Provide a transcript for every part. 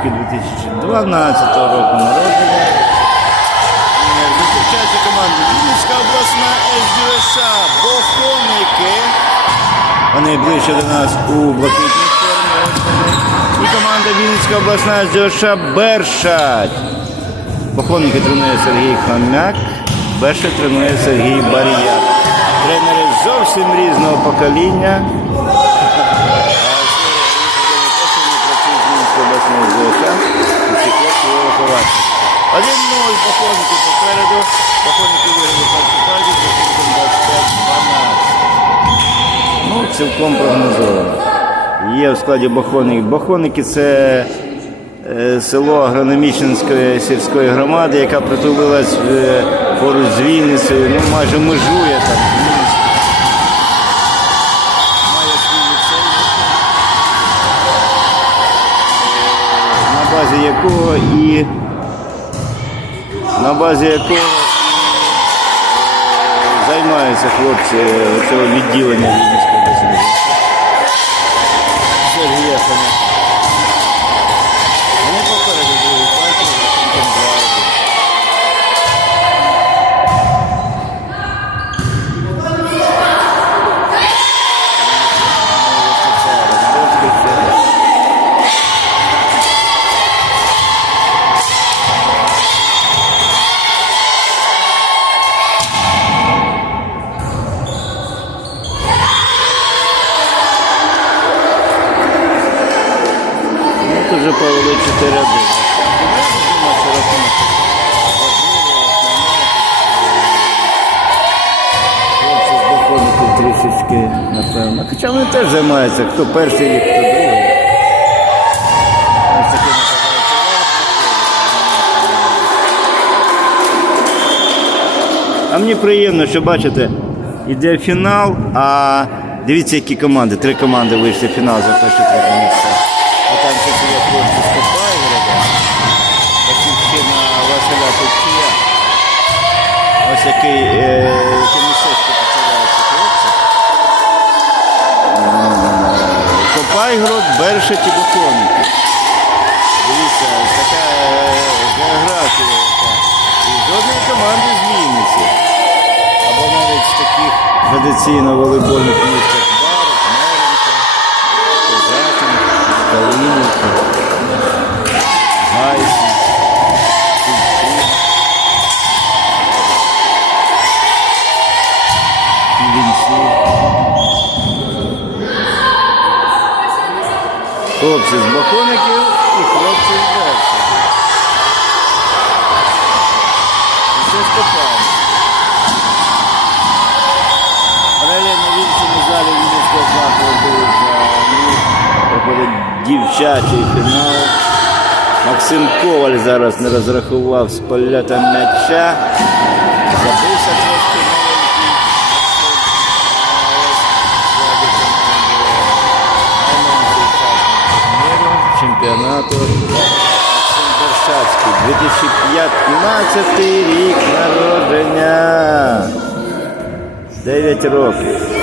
трішечки 2012 року народження. Зустрічається команда Вінницька обласна СДВШ Бохоники. Вони ближче до нас у блакитній формі. І команда Вінницька обласна СДВШ Бершать. Бохоники тренує Сергій Хомяк, Бершать тренує Сергій Бар'як. Тренери зовсім різного покоління. Один ноль походники попереду. Походники виграли перший партію, рахунком 25-12. Ну, цілком прогнозовано. Є в складі бахонників. Бахонники це е, село агрономічненської сільської громади, яка притулилась е, поруч з Вінницею, ну майже межує там. Базі якого і на базі якого е, займаються хлопці цього відділення Вінницької обласної. Сергія Хомяка. Трішечки, напевно. Хоча вони теж займаються, хто перший рік, хто другий. Таки. А мені приємно, що бачите, іде фінал, а дивіться, які команди. Три команди вийшли в фінал за перше третє місце. А там ще є хлопці з Копайгорода, батьківщина Василя Кучія. Ось який, е, М, Бершить і Бухоники. Дивіться, така е, географія. І жодної команди з Вінниці. Або навіть з таких традиційно волейбольних міст, Хлопці з Бахоників і хлопці з Берша. І це Степан. Паралельно в іншому залі Вінницького закладу ну, проходить дівчачий фінал. Максим Коваль зараз не розрахував з польоту м'яча. Забився Чемпіонату Бершацький, 2015 рік народження. 9 років.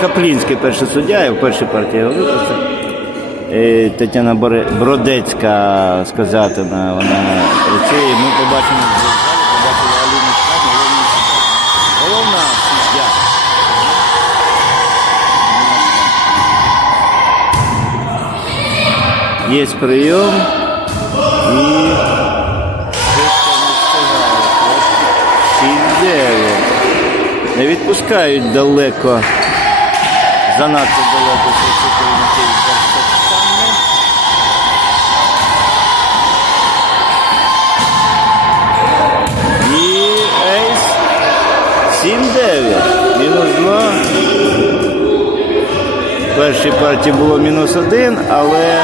Каплінський, перший суддя, я в першій партії випустив. Тетяна Бродецька сказати, вона працює. Ми побачимо в побачили Аліну Шкану, головну суддя. Головна суддя. Є прийом і не відпускають далеко. Занадто далеко цей суперників Барсаксами. І ейс 7-9. Мінус 2. В першій партії було мінус 1, але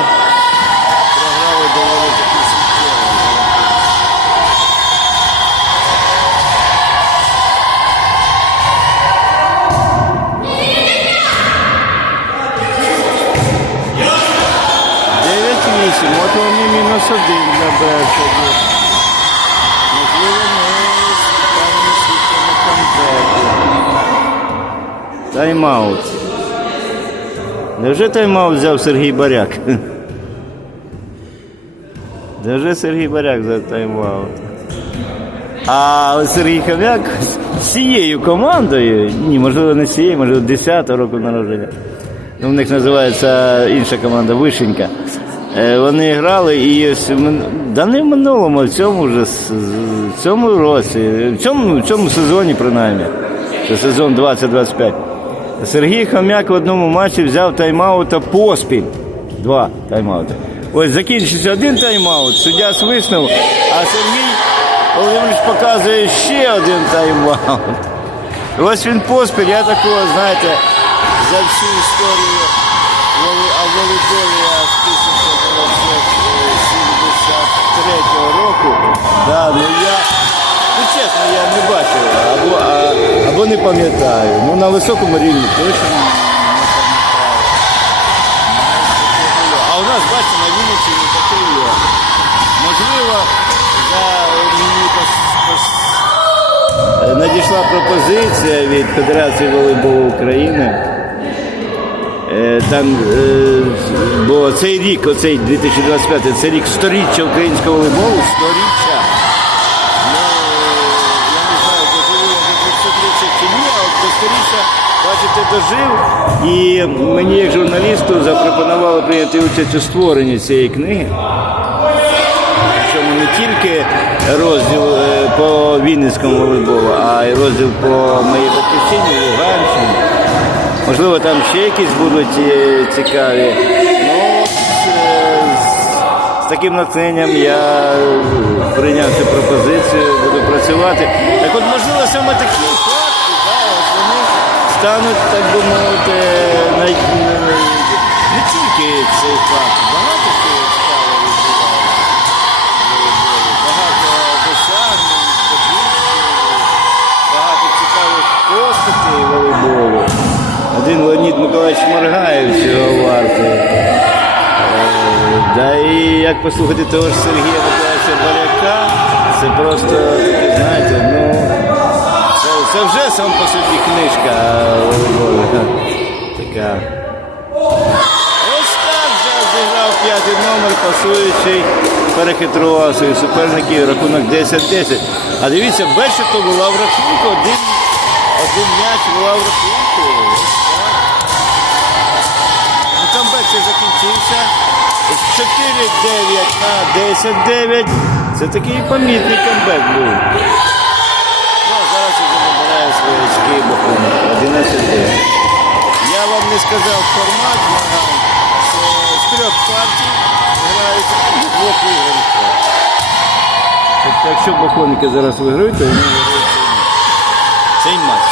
28, от вони мінус один для Беркута. Можливо, ми ставимо свідки на контакт. Тайм-аут. Невже тайм-аут взяв Сергій Баряк? Невже Сергій Баряк за тайм-аут? А Сергій Хом'як з цією командою, ні, можливо, не з цією, можливо, 10-го року народження. Ну, В них називається інша команда Вишенька. Е, Вони грали і да не в минулому, в цьому вже в цьому році, в цьому, в цьому сезоні принаймні. Це сезон 2025. Сергій Хомяк в одному матчі взяв тайм-аута поспіль. Два тайм-аути. Ось закінчився один тайм-аут, суддя свиснув, а Сергій Володимирович показує ще один тайм-аут. Ось він поспіль, я такого, знаєте, за всю історію волейболі я з 1973 року. Да, ну я, ну чесно, я не бачив, або, а, або не пам'ятаю. Ну на високому рівні точно. А у нас, бачите, на Вінниччині таке є. Можливо, за мені пос, пос, Е, Надійшла пропозиція від Федерації волейболу України. Е, Там, е, бо цей рік, оцей 2025, це рік сторіччя українського волейболу, сторіччя. Дожив. І мені, як журналісту, запропонували прийняти участь у створенні цієї книги. Причому не тільки розділ е, по Вінницькому волейболу, а й розділ по моїй батьківщині, Луганщині. Можливо, там ще якісь будуть е, цікаві. Ну, е, з, таким натхненням я прийняв цю пропозицію, буду працювати. Так от, можливо, саме такі факти, да, ось вони стануть, так би мовити, най... не тільки цей факт, багато чого цікавого відбувається багато досягнень, багато цікавих постатей волейболу. Один Леонід Миколаївич Моргаєв цього вартий. Е, Да і як послухати того ж Сергія Миколаївича Баряка, це просто знаєте, ну це, вже сам по собі книжка волейболу. Така. Ось вже зіграв п'ятий номер, пасуючий, перехитрував своїх суперників, рахунок 10-10. А дивіться, Бельшето була в рахунку, один, один м'яч була в рахунку. Камбек закінчився. 4-9 на 10-9. Це такий помітний камбек був. Ну, а зараз вже набирає свої очки 11-9. Я вам не сказав формат. Це з трьох партій граються і двох виграних. Тобто, якщо бахонники зараз виграють, то вони виграють. Цей матч.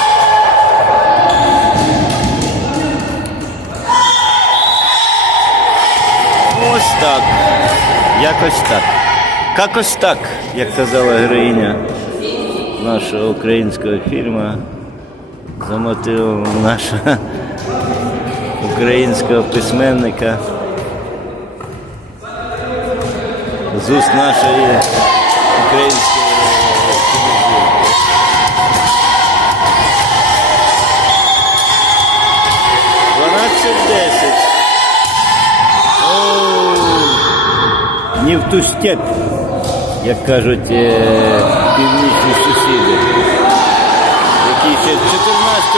Ось так. Якось так. Якось так, як казала героїня нашого українського фільму за мотивом нашого українського письменника. З уст нашої української. Не в ту степь, як кажуть е, північні сусіди які ще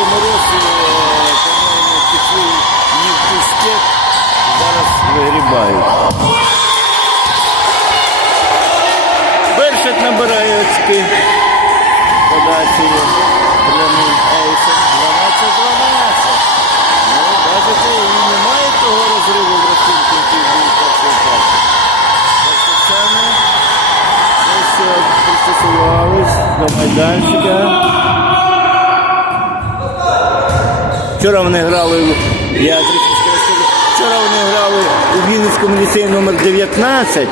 14-му році, е, по-моєму, пішли не в ту зараз вигрібають. Бершик набирає очки. Подачею прямим ейсом 12-12. Ну, бачите, і немає того розриву в рахунку, який був в першому партії. Бачите, Ось е, пристосувались до майданчика. Вчора вони грали, я вчора вони грали у Вінницькому ліцеї номер 19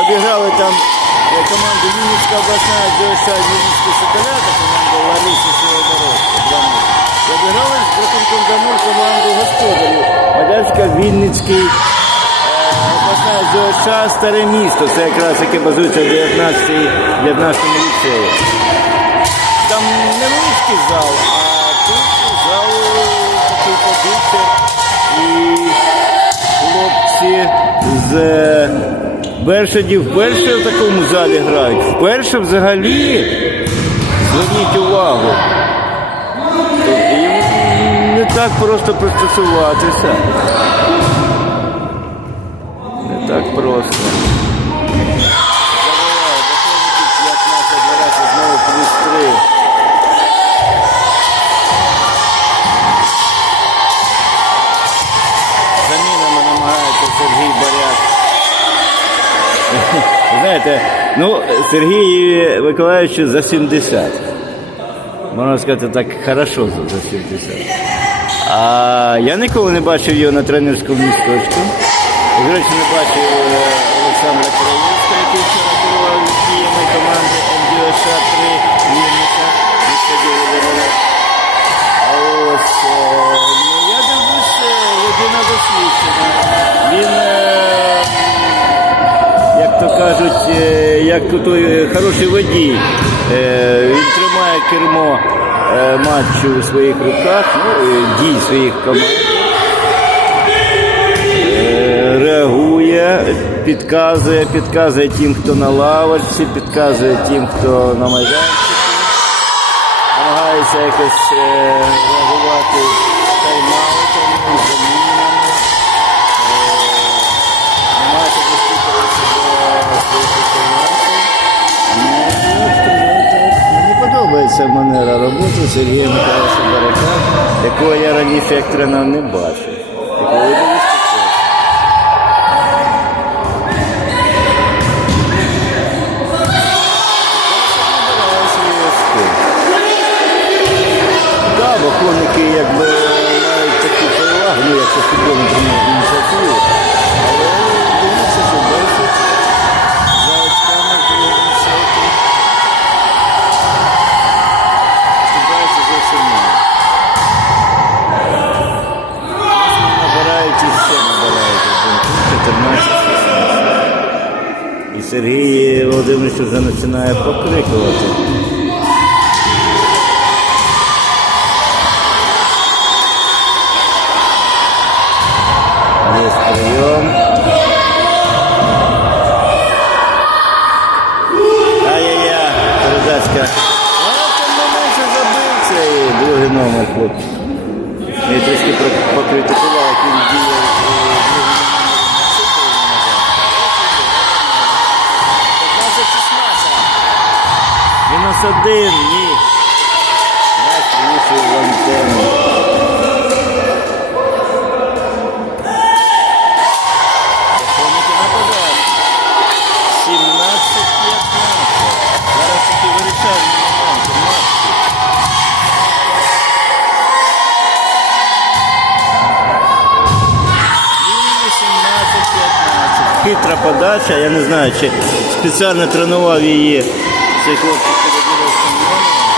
обіграли там е, команду Вінницька обласна ДСА Вінницький Соколята, команду Лариси Сілобородська. І обіграли з рахунком за команду господарів. Майданська Вінницький е, обласна ДСА Старе місто. Це якраз яке базується в 19 19 ліцеї. Там невеличкий зал, а хлопці з Бершадів вперше в такому залі грають. Вперше взагалі. Зверніть увагу. Не так просто пристосуватися. Не так просто. Знаєте, ну, Сергій Миколаївичу за 70. Можна сказати, так хорошо за за 70. А я ніколи не бачив його на тренерському місточку. До речі, не бачив е, Олександра Краївського, який вчора кажуть, е, як е, хороший водій. Е, Він тримає кермо е, матчу у своїх руках, ну, дій своїх команд. Реагує, підказує, підказує тим, хто на лавочці, підказує тим, хто на майданчику. Намагається якось реагувати тайм-аутами, подобається манера роботи Сергія Михайловича Барака, якого я раніше як тренер не бачив. Володимирович вже починає покрикувати. Прием. Ай-яй-яй, передачка. А там не другий номер хлопчик. Трішки покритикував, як він діяв. 31. Ні. М'яч влучив в антенну. Рахунки на подачі. 17-15. Зараз таки вирішальний. Хитра подача, я не знаю, чи спеціально тренував її. Цей хлопчик перед Європейським номером.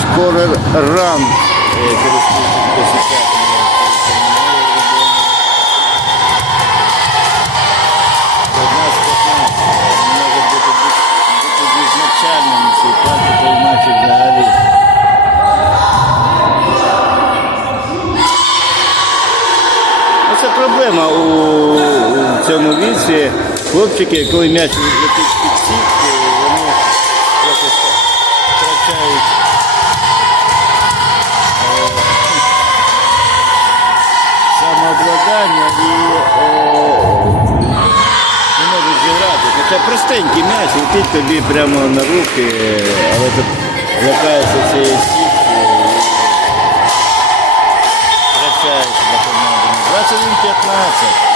Скоро ран проблема у, у цьому віці. Хлопчики, коли м'яч летить під сітку, вони якось втрачають самообладання і не можуть зіграти. Хоча простенький м'яч летить тобі прямо на руки, але тут лякається цієї сітки. 21-15.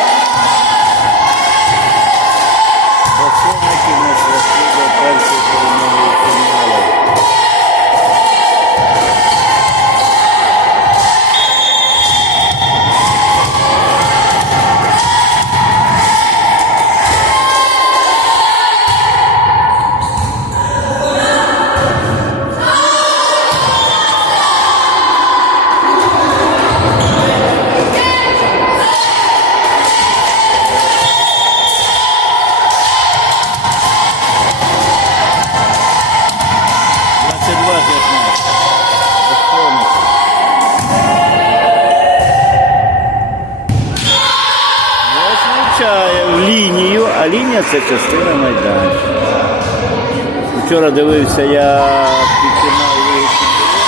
а лінія це частина майданчика. Вчора дивився я підтримав Лігу Чемпіонів.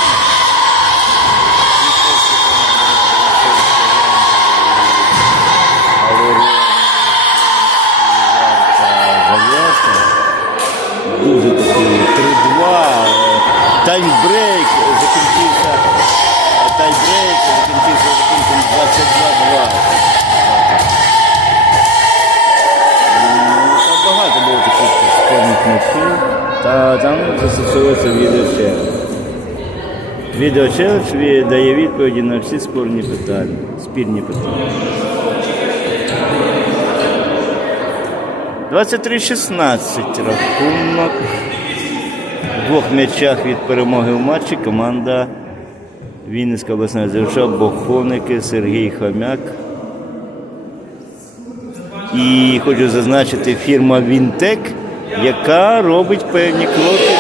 Дуже такий 3-2. Таймбрейк закінчився. Таймбрейк закінчився 22. Та там застосовується відеочелендж. Відеочелендж дає відповіді на всі спорні питання. Спірні питання. 23-16 рахунок. В двох м'ячах від перемоги в матчі команда Вінницька обласна ЗВШ Боховники Сергій Хомяк. І хочу зазначити фірма Вінтек, яка робить певні кроки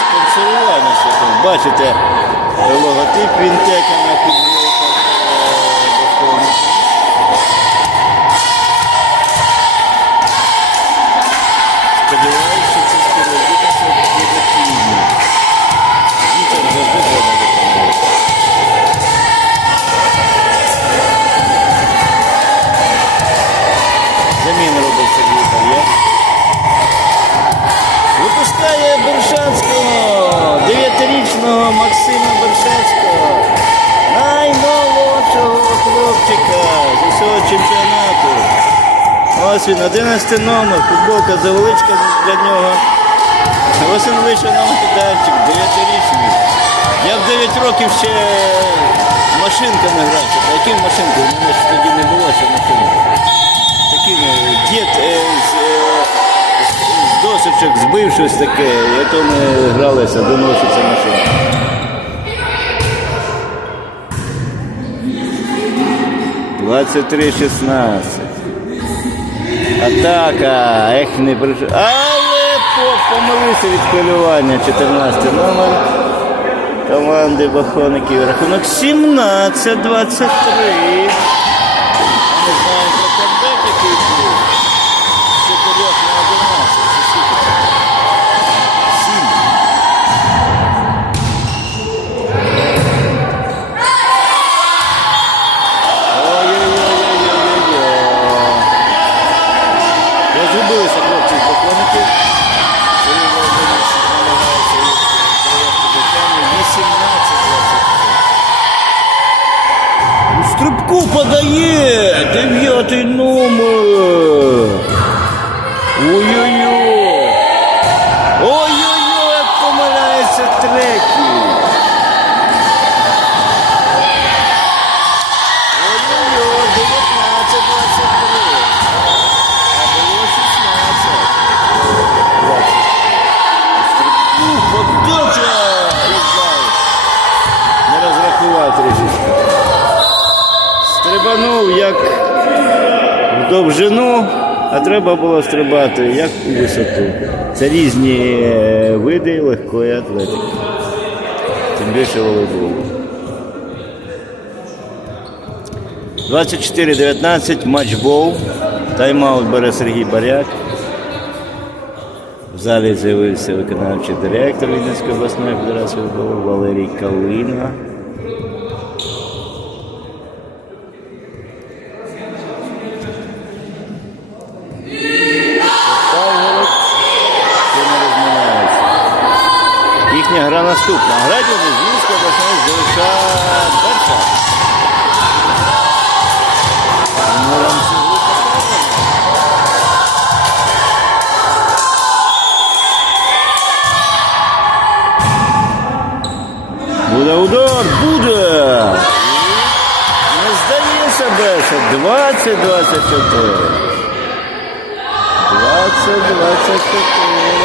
спонсорування. Бачите логотип Вінтека Ось він, 11 номер, футболка завеличка для нього. Ось він вийшов на майданчик, 9-річний. Я в 9 років ще машинками грався. Яким машинками? У мене ж тоді не було ще машинки. Такими дід е, з, е, з- досочок збив щось таке, і то ми гралися, думали, що це машинка. Двадцять три шістнадцять. Атака! Ех, не прийшов. Але по- помилився від хвилювання 14 номер команди Бахоників. Рахунок 17-23. Не знаю, про камбек, який був. Стрибку. Не розрахував трішечки. Стрибанув як в довжину, а треба було стрибати як у висоту. Це різні е, види легкої атлетики. Тим більше волейболу. 24-19 матчбол. Тайм-аут бере Сергій Баряк. Залі з'явився виконавчий директор Віденської обласної федерації футболу Валерій Калина. Їхня гра наступна. Грають з Мінської обласної ЗВК Буде удар, буде! Не здається Беша. 20-24. 20-24.